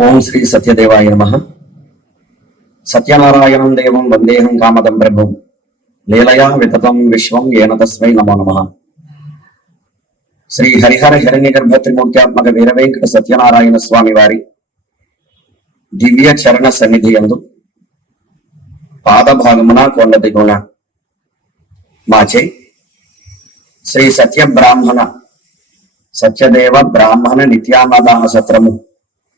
ఓం శ్రీ సత్యదేవాయ నమః. సత్యనారాయణం దేవం వందేహం కామదం ప్రభుం లీలయా వితతం విశ్వం ఏన తస్మై నమో నమః. శ్రీ హరిహర హిరణ్యగర్భ త్రిమూర్త్యాత్మక వీరవేంకట సత్యనారాయణ స్వామి వారి దివ్య చరణ సన్నిధి యందు పాదభాగమున కొండ దిగున మాచే శ్రీ సత్య బ్రాహ్మణ సత్యదేవ బ్రాహ్మణ నిత్యాన్నదాన సత్రము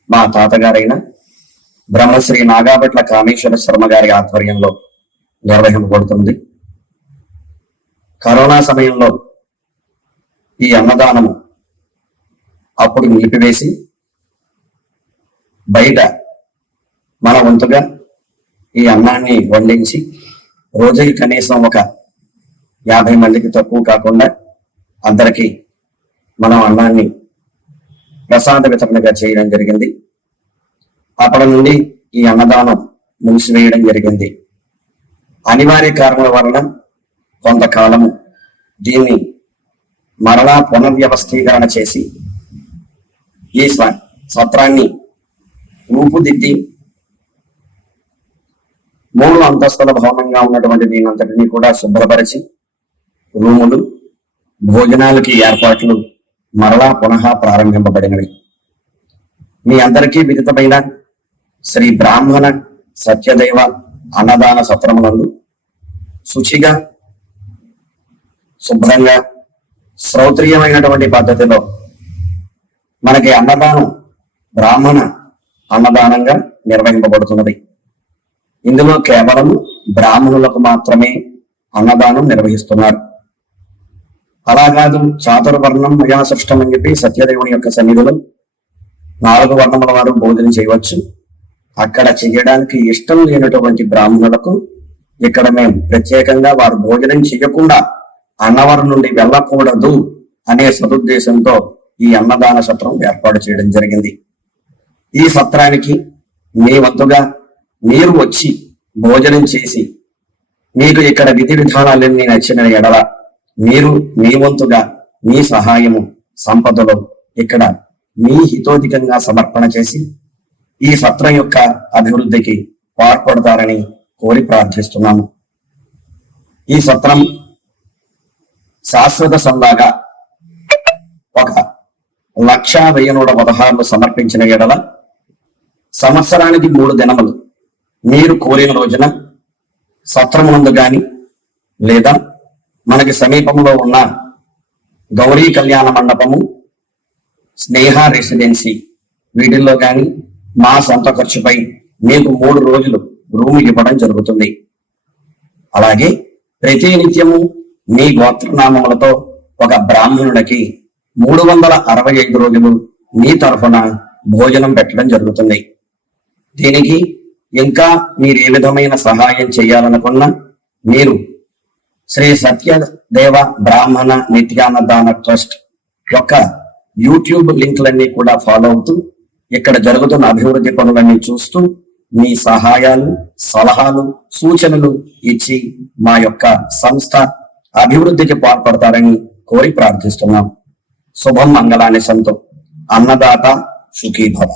మా తాతగారైన బ్రహ్మశ్రీ నాగాభట్ల కామేశ్వర శర్మ గారి ఆధ్వర్యంలో నిర్వహింపబడుతుంది. కరోనా సమయంలో ఈ అన్నదానము అప్పుడు నిలిపివేసి బయట మన వంతుగా ఈ అన్నాన్ని వండించి రోజుకి కనీసం ఒక 50 మందికి తక్కువ కాకుండా అందరికీ మనం అన్నాన్ని ప్రసాద వితరణగా చేయడం జరిగింది. అప్పటి నుండి ఈ అన్నదానం మూసివేయడం జరిగింది. అనివార్య కారణాల వలన కొంతకాలము దీన్ని మరలా పునర్వ్యవస్థీకరణ చేసి ఈ సత్రాన్ని రూపుదిద్ది 3 అంతస్తుల భవనంగా ఉన్నటువంటి దీనంతటినీ కూడా శుభ్రపరిచి రూములు, భోజనాలకి ఏర్పాట్లు మరలా పునః ప్రారంభింపబడినవి. మీ అందరికీ విదితమైన శ్రీ బ్రాహ్మణ సత్యదేవ అన్నదాన సత్రమునందు శుచిగా, శుభ్రంగా, శ్రౌత్రీయమైనటువంటి పద్ధతిలో మనకి అన్నదానం బ్రాహ్మణ అన్నదానంగా నిర్వహింపబడుతున్నది. ఇందులో కేవలం బ్రాహ్మణులకు మాత్రమే అన్నదానం నిర్వహిస్తున్నారు. అలా కాదు, చాతుర్వర్ణం మయా సృష్టం అని చెప్పి సత్యదేవుని యొక్క సన్నిధిలో 4 వర్ణముల వారు భోజనం చేయవచ్చు. అక్కడ చేయడానికి ఇష్టం లేనటువంటి బ్రాహ్మణులకు ఇక్కడ మేము ప్రత్యేకంగా వారు భోజనం చేయకుండా అన్నవరం నుండి వెళ్ళకూడదు అనే సదుద్దేశంతో ఈ అన్నదాన సత్రం ఏర్పాటు చేయడం జరిగింది. ఈ సత్రానికి మీ వంతుగా మీరు వచ్చి భోజనం చేసి మీకు ఇక్కడ విధి విధానాలన్నీ నచ్చిన ఎడల మీరు మీ వంతుగా మీ సహాయము సంపదలో ఇక్కడ మీ హితోధికంగా సమర్పణ చేసి ఈ సత్రం యొక్క అభివృద్ధికి పాల్పడతారని కోరి ప్రార్థిస్తున్నాము. ఈ సత్రం శాశ్వత సందాగా 1,1016 సమర్పించిన ఎడల సంవత్సరానికి 3 దినములు మీరు కోరిన రోజున సత్రమునందు గాని లేదా మనకి సమీపంలో ఉన్న గౌరీ కళ్యాణ మండపము, స్నేహ రెసిడెన్సీ వీటిల్లో కానీ మా సొంత ఖర్చుపై మీకు 3 రోజులు రూము ఇవ్వడం జరుగుతుంది. అలాగే ప్రతి నిత్యము మీ గోత్రనామములతో ఒక బ్రాహ్మణుడికి 365 రోజులు మీ తరఫున భోజనం పెట్టడం జరుగుతుంది. దీనికి ఇంకా మీరు ఏ విధమైన సహాయం చేయాలనుకున్నా మీరు శ్రీ సత్యదేవ బ్రాహ్మణ నిత్యాన్నదాన ట్రస్ట్ యొక్క యూట్యూబ్ లింక్లన్నీ కూడా ఫాలో అవుతూ ఇక్కడ జరుగుతున్న అభివృద్ధి పనులన్నీ చూస్తూ మీ సహాయాలు, సలహాలు, సూచనలు ఇచ్చి మా యొక్క సంస్థ అభివృద్ధికి పాల్పడతారని కోరి ప్రార్థిస్తున్నాం. శుభం మంగళాన్ని సంతో. అన్నదాత సుఖీభవ.